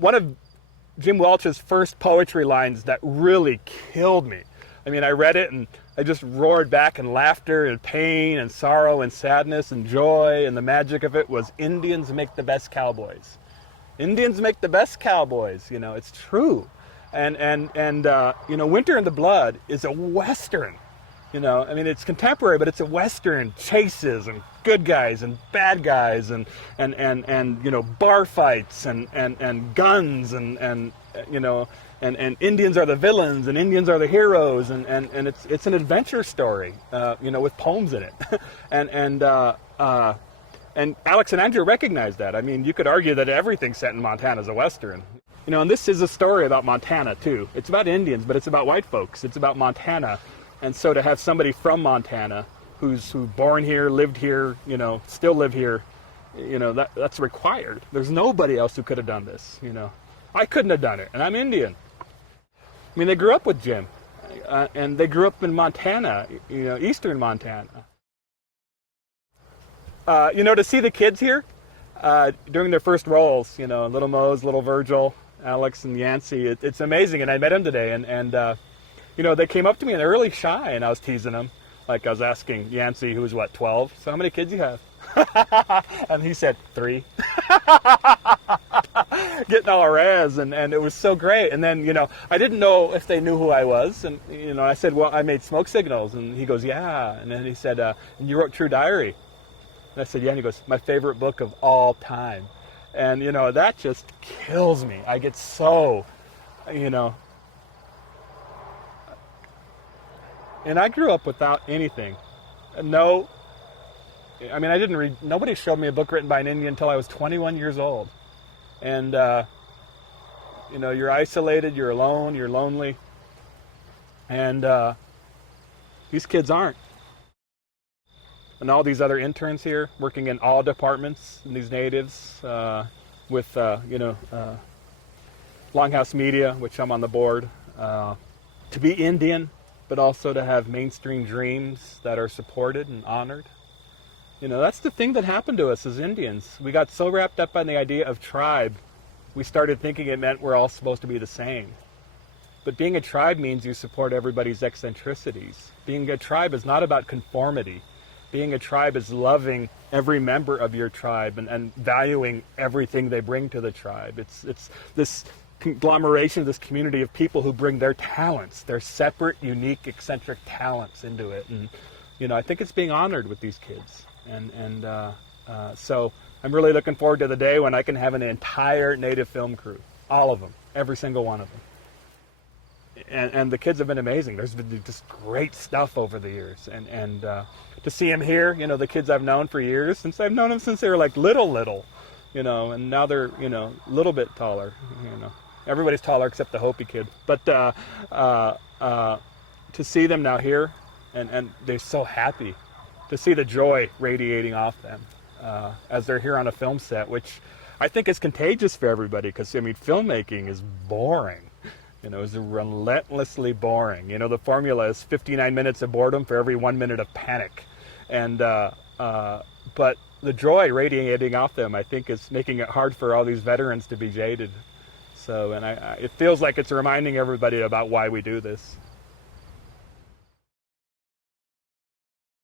one of Jim Welch's first poetry lines that really killed me. I mean, I read it and I just roared back in laughter and pain and sorrow and sadness and joy, and the magic of it was, Indians make the best cowboys. Indians make the best cowboys, you know, it's true. And you know, Winter in the Blood is a Western. You know, I mean, it's contemporary, but it's a Western. Chases and good guys and bad guys and you know, bar fights and guns and you know, and Indians are the villains and Indians are the heroes, and it's an adventure story, you know, with poems in it. and Alex and Andrew recognize that. I mean, you could argue that everything set in Montana is a Western. You know, and this is a story about Montana too. It's about Indians, but it's about white folks. It's about Montana. And so to have somebody from Montana who's born here, lived here, you know, still live here, you know, that's required. There's nobody else who could have done this, you know. I couldn't have done it, and I'm Indian. I mean, they grew up with Jim, and they grew up in Montana, you know, eastern Montana. You know, to see the kids here during their first roles, you know, little Mose, little Virgil, Alex and Yancey, it's amazing. And I met him today, and you know, they came up to me and they're really shy, and I was teasing them. Like I was asking Yancey, who was what, 12? So how many kids do you have? And he said 3. Getting all razz, and it was so great. And then, you know, I didn't know if they knew who I was. And, you know, I said, well, I made smoke signals. And he goes, yeah. And then he said, and you wrote True Diary. And I said, yeah. And he goes, my favorite book of all time. And, you know, that just kills me. I get so, you know. And I grew up without anything. No, I mean, I didn't read, nobody showed me a book written by an Indian until I was 21 years old. And, you know, you're isolated, you're alone, you're lonely. And these kids aren't. And all these other interns here working in all departments, and these natives with, you know, Longhouse Media, which I'm on the board, to be Indian, but also to have mainstream dreams that are supported and honored. You know, that's the thing that happened to us as Indians. We got so wrapped up in the idea of tribe, we started thinking it meant we're all supposed to be the same. But being a tribe means you support everybody's eccentricities. Being a tribe is not about conformity. Being a tribe is loving every member of your tribe and valuing everything they bring to the tribe. It's this conglomeration, this community of people who bring their talents, their separate, unique, eccentric talents into it. And, you know, I think it's being honored with these kids. And so I'm really looking forward to the day when I can have an entire Native film crew, all of them, every single one of them. And the kids have been amazing. There's been just great stuff over the years. And to see them here, you know, the kids I've known for years, since I've known them since they were like little, you know, and now they're, you know, a little bit taller, you know. Everybody's taller except the Hopi kid. But to see them now here, and they're so happy to see the joy radiating off them as they're here on a film set, which I think is contagious for everybody, because, I mean, filmmaking is boring. You know, it's relentlessly boring. You know, the formula is 59 minutes of boredom for every 1 minute of panic. And but the joy radiating off them, I think, is making it hard for all these veterans to be jaded. So, and it feels like it's reminding everybody about why we do this.